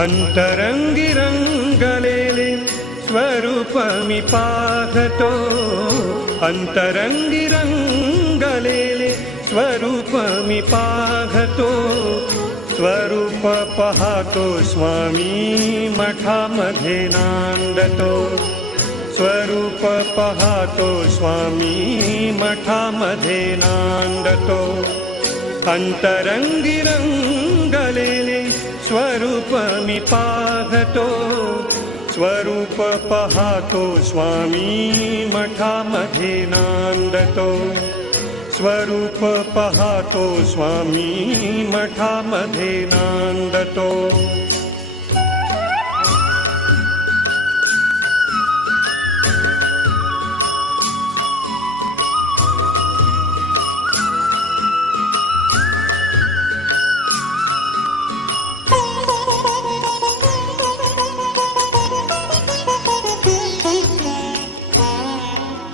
अन्तरङ्गिरङ्गलेले स्वरूपमि पाहतो अन्तरङ्गिरङ्गलेले स्वरूपमि पाहतो स्वरूप पहातो स्वामी नान्दतो। स्वरूप पहातो स्वामी मठामध्ये नान्दतो। अन्तरङ्गिरङ्गलेले स्वरूपमि पाहतो स्वरूप पहातो स्वामी मठामध्ये नान्दतो। स्वरूप पहातो स्वामी मठामध्ये नान्दतो